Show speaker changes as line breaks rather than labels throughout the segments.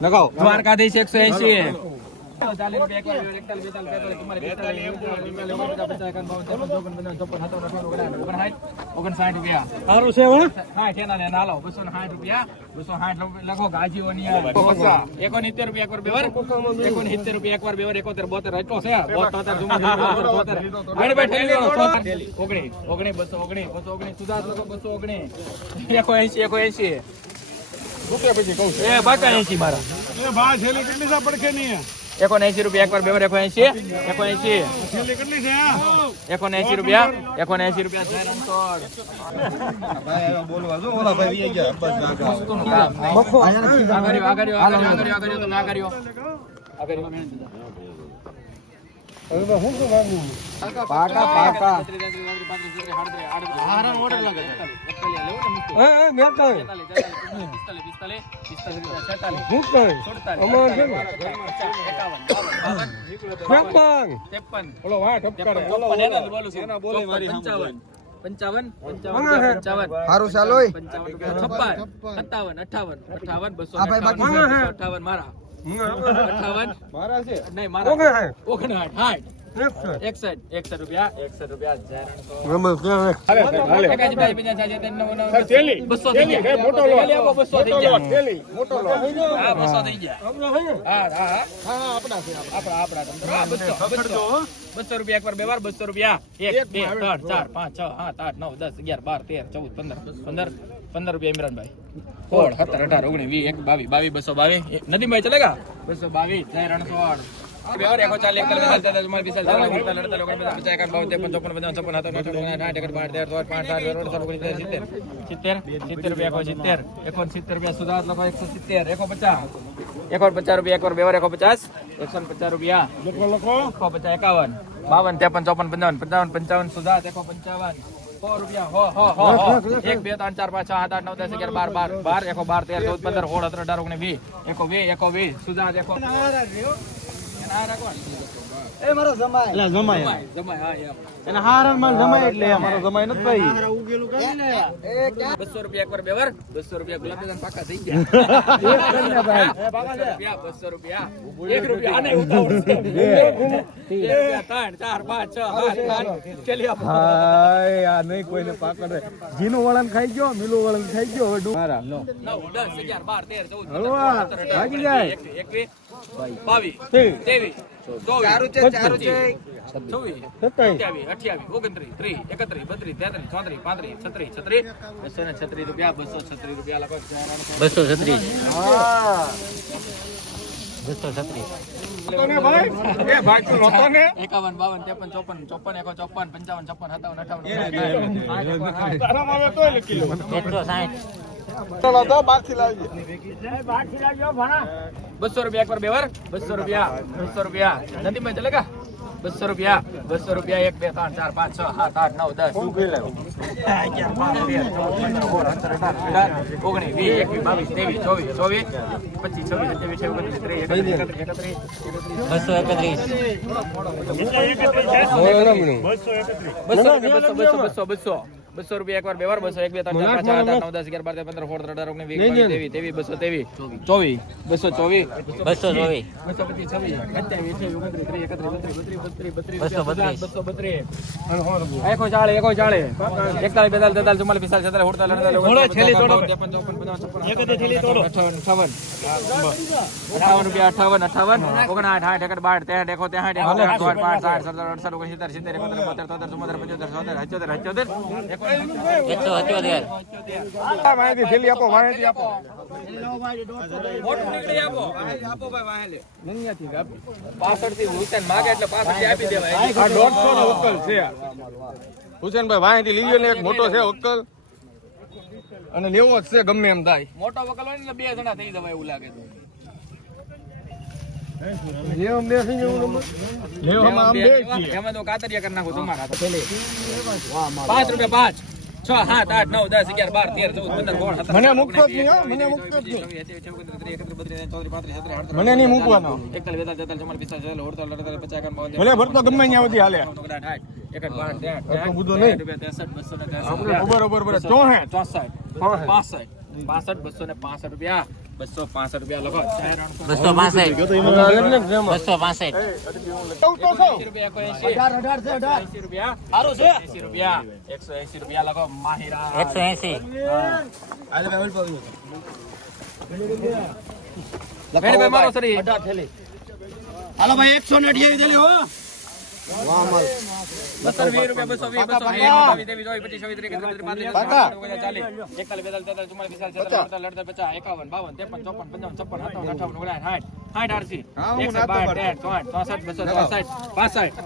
લગાવો.
દ્વારકાધીશ એકસો એસી. ઓગણી બસો ઓગણી બસો ઓગણી સુધાર લખો બસો ઓગણી એકો એસી એકો એસી
રૂપિયા પછી કહું છું.
એ બાકા એસી મારા.
એ ભા છેલ્લી કેટલી છે? પડખે ની
એકો એસી રૂપિયા એકવાર બેવર એકો એસી એકો એસી
કેટલી છે?
એકો એસી રૂપિયા. એકો એસી રૂપિયા
બોલવા જો ઓલા ભાઈ
પંચાવન,
સારું ચાલો
છપ્પન, સત્તાવન, અઠાવન, અઠાવન. બસો અઠાવન મારા. અઠાવન?
મારા છે?
નહીં મારા
ઓગણસાઠ.
ઓગણસાઠ, સાઠ,
એકસઠ.
એકસઠ એકસઠ રૂપિયા એકસઠ રૂપિયા જય રણછોડ.
ગમે ત્યાં હાલે હાલે
એકાજી બાઈ પંજા છાજી ત્રણ નવ નવ
થેલી
બસો થઈ
થેલી,
ગયા
એ મોટો લોટ.
થેલી આપો, બસો થઈ
મોટો
ગયા
લોટ, થેલી, મોટો લોટ.
હા બસો થઈ ગયા
આપણા છે ને?
હા હા હા
હા આપણા છે
આપણા આપણા તંત્ર. હા, બસો બસો બસો રૂપિયા એકવાર બે વાર બસો રૂપિયા એક બે ત્રણ ચાર પાંચ છ સાત આઠ નવ દસ અગિયાર બાર તેર ચૌદ પંદર પંદર પંદર રૂપિયા ઇમરાનભાઈ સોળ સત્તર અઢાર ઓગણીસ વીસ એક બાવીસ બાવીસ બસો બાવીસ નદીભાઈ ચલેગા બસો બાવીસ જય રણછોડ એકતાલીસ, બેતાલીસ, તેતાલીસ, ચુમ્માલીસ, પિસ્તાલીસ, છેતાલીસ, અડતાલીસ, ઓગણપચાસ, પચાસ, એકાવન, બાવન, ત્રેપન, ચોપન, પંચાવન, છપ્પન, સત્તાવન, અઠાવન, ઓગણસાઠ, સાઠ, એકસઠ, બાર, તેર, ચૌદ, પાંચ, સાત, અડસઠ, ઓગણસિત્તેર, સિત્તેર. સિત્તેર, સિત્તેર રૂપિયા એકો સિત્તેર, એકો સિત્તેર રૂપિયા સુધાર લખો એકસો સિત્તેર, એકો પચાસ. એકો પચાસ રૂપિયા એકવાર વ્યવહાર એકો પચાસ. એકસો પચાસ રૂપિયા. એકસો પચાસ એકાવન. બાવન ત્રેપન ચોપન પંચાવન. પંચાવન પંચાવન સુધાર એકસો પંચાવન. સો રૂપિયા. હો હો હો હો. એક બે ત્રણ ચાર પાંચ છ સાત આઠ નવ દસ અગિયાર બાર બાર. બાર એકો બાર તેર ચૌદ પંદર સોળ સત્તર અઢાર ઓગણીસ વીસ. એકો વીસ એકો વીસ. સુધાર એકો?
એ
કોઈને પાકડે જીનું વળણ ખાઈ ગયો મિલું વળણ ખાઈ ગયો હવે મારા
9
10
11 12
ભાગી જાય.
બસો છત્રીસ બસો છત્રીસ એકાવન બાવન ત્રેપન ચોપન ચોપન એકો ચોપન પંચાવન છપ્પન સત્તાવન અઠાવન એકસો સાઠ.
ચલો
બસો રૂપિયા એકવાર બે વાર બસો રૂપિયા બસો રૂપિયા નથી મેં ચલેગા બસો રૂપિયા બસો રૂપિયા એક બે ત્રણ ચાર પાંચ છ સાત આઠ નવ દસ ઓગણીસ વીસ એકવીસ બાવીસ ત્રેવીસ ચોવીસ ચોવીસ પચીસ છવ્વીસ સત્યાવીસ ઓગણત્રીસ એકત્રીસ એકત્રીસ બસો એકત્રીસ બસો બસો બસો બસો બસો બસો રૂપિયા એકવાર બે વાર બસો એક બે ત્રણ ચાર પાંચ છ સાત આઠ નવ દસ અગિયાર બાર તેર પંદર સોળ ત્રણ અઢાર ઓગણીસ વીસ તેવી ત્રેવીસ બસો તેવી ચોવીસ. બસો ચોવીસ. બસો ચોવીસ. બસો પચીસ છવ્વીસ સત્યાવીસ અઠ્યાવીસ ઓગણત્રીસ ત્રીસ એકત્રીસ બત્રીસ બત્રીસ બત્રીસ બત્રીસ બત્રીસ. બસો બત્રીસ. એકો ચાળે એકો ચાળે એકતાલીસ બેતાલીસ તેતાલીસ ચુમ્માલીસ પિસ્તાલીસ છત્રીસ અડતાલીસ અડતાલીસ ત્રેપન ચોપન પંચાવન છપ્પન અઠાવન અઠાવન અઠાવન રૂપિયા અઠાવન. અઠાવન ઓગણાઠ આઠ એકડ બાર ત્રેસઠ એકો ત્રેસઠ એકો પાંચ સાઠ સત્તર અડસઠ ઓગણસિત્તેર સિત્તેર એકોતેર બોતેર તોતેર ચુમ્મોતેર પંચોતેર છોતેર અઠ્યોતેર અઠ્યોતેર. એકસો અઠ્યોતેર
માહિતી થેલી આપો માહિતી આપો.
મોટું નીકળી આપો. આપો ભાઈ વાહેલે. પાછળથી હુસેન માગે એટલે પાછળ આપી દેવાય.
આ દોઢસો નો ઉકલ છે. હુસેનભાઈ વાંહેથી લીધો ને એક મોટો છે ઉકેલ. અને લેવો જ છે ગમે એમ થાય.
મોટો વકલ હોય ને બે જણા થઈ જવાય એવું લાગે છે. પાંચ રૂપિયા પાંચ. છ સાત આઠ નવ દસ અગિયાર બાર તેર ચૌદ પંદર સોળ
મને મૂકતો જ નહીં, મને મૂકતો જ નહીં. નહીં મૂકવાનો.
એકતાલીસ, બેતાલીસ, તેતાલીસ, ચુમ્માલીસ, પિસ્તાલીસ, છેતાલીસ, અડતાલીસ, અડતાલીસ, પચાસ, એકાવન, બાવન,
મને ભરતો ગમે ત્યાં સુધી હાલે. બરોબર ચોસઠ
ચોસઠ. પાસઠ. પાસઠ બસો ને પાસઠ રૂપિયા બસો પાસઠ રૂપિયા લખો
બસો પાસઠ બસો પાસઠ
રૂપિયા કોઈ એંશી. એંશી રૂપિયા એંશી રૂપિયા એકસો એંશી રૂપિયા લખો માહિરા
એકસો એસી
મેળવે મારો સરી
હાલો ભાઈ એકસો ને અઠ્યાવીસ
પચાસ. એકાવન બાવન ત્રેપન ચોપન પંચાવન છપ્પન સત્તાવન અઠાવન ઓગણ સાઠ. સાઠ આરસી એકસઠ બાર તેર ચોસઠ ચોસઠ બસો ચોસઠ પાસઠ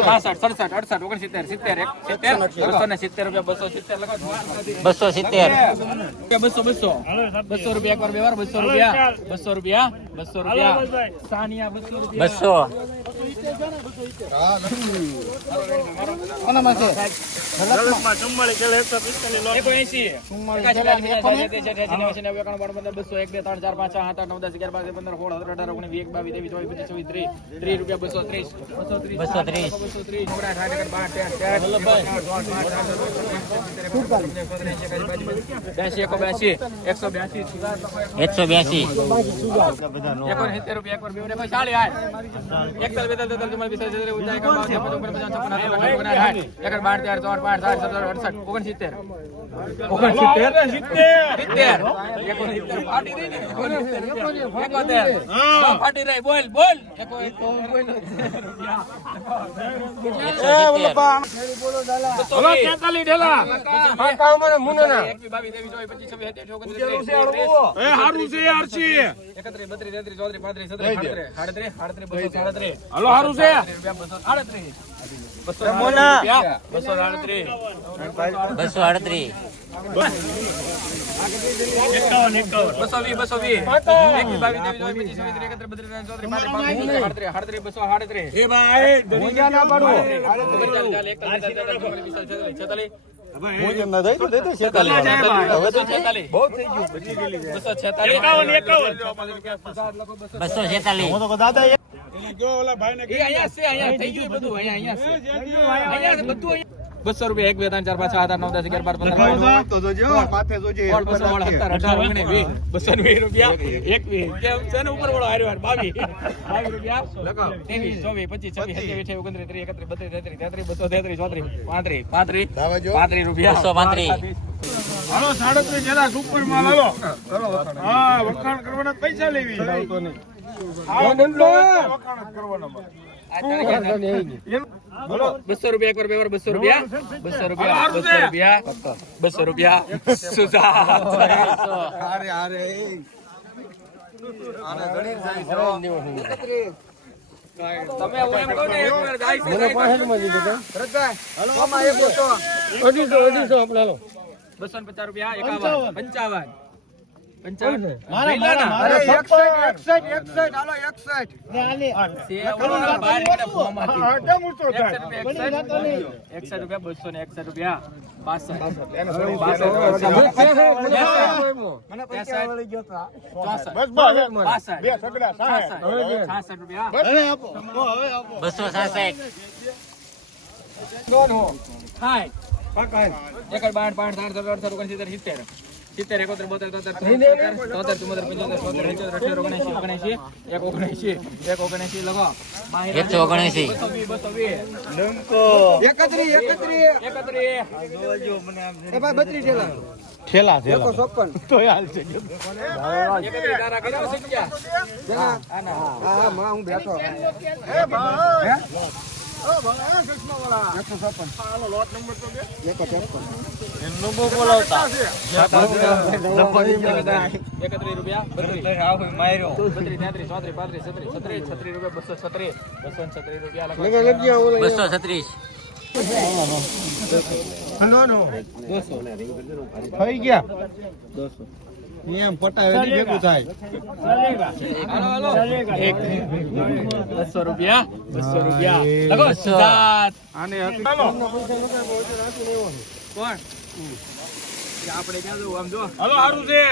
પાસઠ સડસઠ અડસઠ ઓગણસિત્તેર સિત્તેર સિત્તેર બસો ને સિત્તેર રૂપિયા બસો સિત્તેર
બસો સિત્તેર
બસો બસો બસો રૂપિયા એક વાર બે વાર બસો રૂપિયા બસો રૂપિયા બસો રૂપિયા સાનિયા બસો રૂપિયા
બસો
બાસી, એક, બે, ત્રણ, ચાર, પાંચ, સાત, આઠ, નવ, દસ, અગિયાર, બાર, પંદર, સોળ, સત્તર, અઢાર, ઓગણીસ, વીસ, બાવીસ, ત્રેવીસ, ચોવીસ, પચીસ, છવ્વીસ, ત્રીસ. ત્રીસ રૂપિયા, બસો ત્રીસ. બસો ત્રીસ.
બસો ત્રીસ.
બસો ત્રીસ. એકો એકસો બ્યાસી,
એકસો બ્યાસી
રૂપિયા, એક બે એકોણ, ચાલી, આઠ. એકતાલીસ, બેતાલીસ, તેતાલીસ, એકાવન, છપ્પન, બાર, તેર, ચોસઠ, પાંચ, સાઠ, સત્તર, અડસઠ, ઓગણસિત્તેર. ફાટી રહી. બોલ, બોલ. એકોતેર રૂપિયા. બસો વીસ. એકવીસ, બાવીસ, ત્રેવીસ, ચોવીસ, પચીસ, છવ્વીસ, સત્યાવીસ, ઓગણત્રીસ, ત્રીસ, એકત્રીસ, બત્રીસ, તેત્રીસ, ચોત્રીસ, પાંત્રીસ, છત્રીસ, સાડત્રીસ, સાડત્રીસ, બસો સાડત્રીસ. રૂપિયા, બસો સાડત્રીસ. બસો રૂપિયા, બસો સાડત્રીસ.
બસો અડત્રીસ
બસો વીસ, બસો વીસ. એકવીસ, બાવીસ, ત્રેવીસ, ચોવીસ, પચીસ, છવ્વીસ, ત્રીસ, એકત્રીસ, બત્રીસ, ત્રીસ, ચોત્રીસ, પાંત્રીસ, પાંત્રીસ, સાડત્રીસ, સાડત્રીસ, બસો સાડત્રીસ. ઓગણચાલીસ, ચાલીસ, એકતાલીસ, બેતાલીસ, ચુમ્માલીસ, પિસ્તાલીસ, છેતાલીસ, છેતાલીસ. બસો છેતાલીસ. બસો છેતાલીસ.
બસો છેતાલીસ
એ અહીંયા છે, અહીંયા થઈ ગયું બધું, અહીંયા, અહીંયા છે. અહીંયા છે, બધું અહીંયા. બસો રૂપિયા એક બે ત્રણ ચાર પાંચ છ સાત આઠ નવ દસ અગિયાર બાર પંદર અઢાર, ઓગણીસ. બસો ને વીસ. રૂપિયા એકવીસ કેમ છે ને ઉપર વાળો હાર્યો બાવીસ. બાવીસ રૂપિયા ત્રેવીસ ચોવીસ પચીસ છવ્વીસ સત્યાવીસ અઠ્યાવીસ ઓગણત્રીસ ત્રીસ એકત્રીસ બત્રીસ તેત્રીસ તેત્રીસ બસો તેત્રીસ ચોત્રીસ પાંત્રીસ પાંત્રીસ પાંત્રીસ રૂપિયા.
બસો પાંત્રીસ.
હાલો સાડત્રીસ જરા સુપર માલ હાલો. હા વખાણ કરવાના પૈસા લેવી
બસો રૂપિયા એક વાર બે વાર બસો રૂપિયા. બસો રૂપિયા બસો રૂપિયા બસો રૂપિયા. તમે હું એમ કહું ને એક વાર ગાય છે, ગાય છે. બસો ને પચાસ રૂપિયા એકાવન. પંચાવન.
હાલો
બસો રૂપિયા
બસ બસ
બાસઠ,
બે સગડા સાહેબ
છાસઠ, છાસઠ રૂપિયા
બસો છાસઠ
સાઠ. એકડ બાર, પાંચ, સાત, સત્તર, અઢાર, ઓગણસિત્તેર, સિત્તેર. સિત્તેર, એકોતેર, બોતેર, તોતેર, તોતેર, ચુમ્મોતેર, પંચોતેર, છોતેર, સિત્તેર, અઠ્યાર ઓગણસી ઓગણસી એક ઓગણસી એક ઓગણસી લખો.
એકસો ઓગણસી
બસો વીસ, બસો વીસ.
એકત્રીસ એકત્રીસ
એકત્રીસ.
એ ભાઈ બત્રીસ ઠેલા. એકો ચોપન
તો હાલ છે.
હું બેઠો.
બસો છત્રીસ. બસો ને
થઈ ગયા? એમ પટાવે ભેગું થાય.
હાલો, હાલો. એક. બસો રૂપિયા બસો રૂપિયા. લખો સાત.
આને
કોણ આપણે ક્યાં જવું આમ જો.
હલો સારું છે.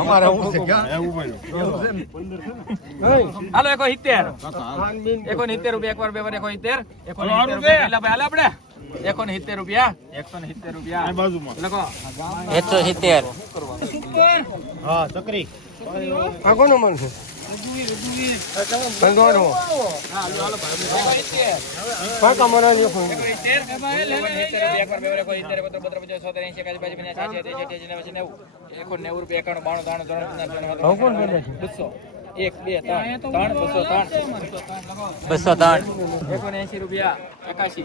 અમારે હું છે ક્યાં?
હાલો એકો સિત્તેર. એકો સિત્તેર રૂપિયા એકવાર બે વાર એકો સિત્તેર. એકો સિત્તેર રૂપિયા. હાલો આપણે. એકો ને સિત્તેર રૂપિયા. એકસો ને સિત્તેર રૂપિયા.
બાજુમાં.
લખો
એકસો સિત્તેર.
હા ચકરી. આ કોનો મન છે. કંદોનો પાકા મરા ની બસો.
એક બે ત્રણ. ત્રણ બસો ત્રણ.
બસો ત્રણ.
એકોણએંશી રૂપિયા. એકાશી.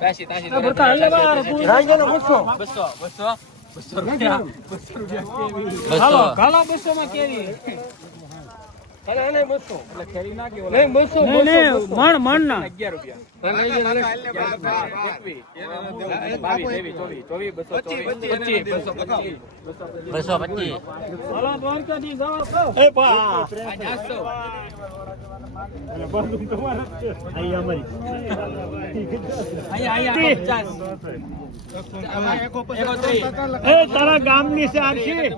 બ્યાસી ત્યાસી
બસો
બસો. બસો બસો. રૂપિયા બસો રૂપિયા.
બસો
માં કેરી.
બસો
ના ના પચીસ
તારા ગામની છે. આરસી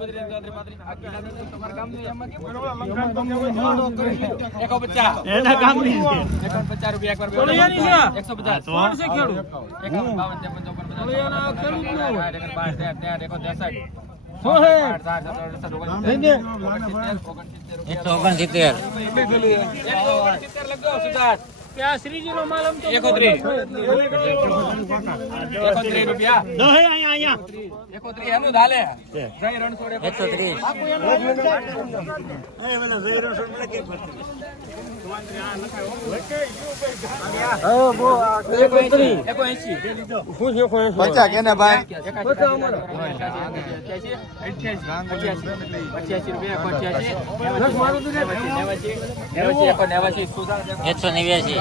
એના ગામની
એકાવન પચાસ રૂપિયા એકસો પચાસ. એકાવન બાવન શ્રીજીનો માલ આમ તો રૂપિયા
પચાસ કેને ભાઈ
એકસો નેવ્યાસી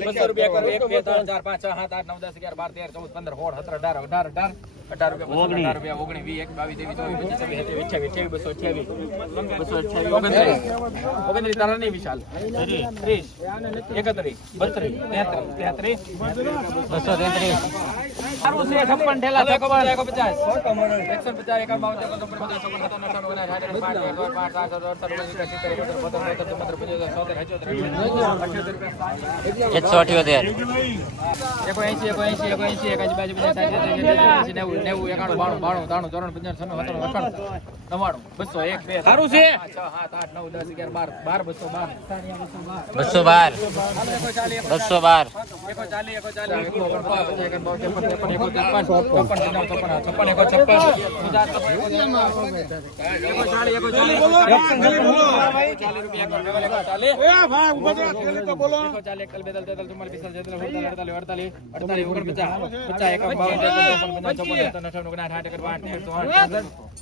બસો રૂપિયા કરો એક બે ત્રણ ચાર પાંચ છ સાત આઠ નવ દસ અગિયાર બાર તેર ચૌદ પંદર સોળ સત્તર અઢાર અઢાર અઢાર અઢાર રૂપિયા રૂપિયા ઓગણીસ વીસ એક બાવીસ ત્રેવીસ ચોવીસ પચીસ છવ્વીસ બસો અઠ્યાવીસ બસો અઠ્યાવીસ ઓગણત્રીસ. ઓગણત્રીસ તારા નહીં વિશાલ. ત્રીસ. એકત્રીસ બત્રીસ તેત્રીસ તેત્રીસ.
બસો તેત્રીસ.
સારું છે છપ્પન ઠેલા છપ્પન એકસો પચાસ એકસો પચાસ એકાવન બાવન ત્રેપન ચોપન પચાસ છપ્પન સત્તાવન અઠાવન ઓગણસાઠ સાઠ આઠ પાંચ એક પાંચ સાત સાત અડસઠ ઓગણસિત્તેર સિત્તેર એકોતેર બોતેર બોતેર ચુમ્મોતેર પંચોતેર છોતેર અઠ્યોતેર અઠ્યોતેર રૂપિયા
એકસો અઠ્યોતેર
એકો એસી એકો એસી એકો એસી એકાજી બાજી પચાસ સાઠ સિત્તેર સિત્તેર એંસી નેવું નેવું એકાણું બાણું બાણું ત્રાણું ચોરાણું પંચાણું છન્નું સત્તાણું અઠાણું નવ્વાણું બસો એક બે સારું છે છ સાત આઠ નવ દસ અગિયાર બાર બાર બસો બાર
બસો બાર
હાલો એકો ચાલી એકો
બસો બાર
પચાસ, પચાસ, પચાસ,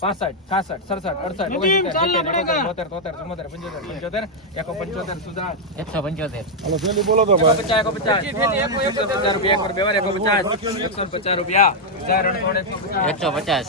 પાસઠ, છાસઠ, સડસઠ, અડસઠ, બોતેર, તોતેર, ચુમ્મોતેર, પંચોતેર, પંચોતેર, એકો પંચોતેર, સુધા.
એકસો પંચોતેર
બોલો તો
પચાસ, એકો પચાસ. પચાસ રૂપિયા એકવાર બે વાર, એકો પચાસ. એકસો ને પચાસ રૂપિયા.
એકસો પચાસ.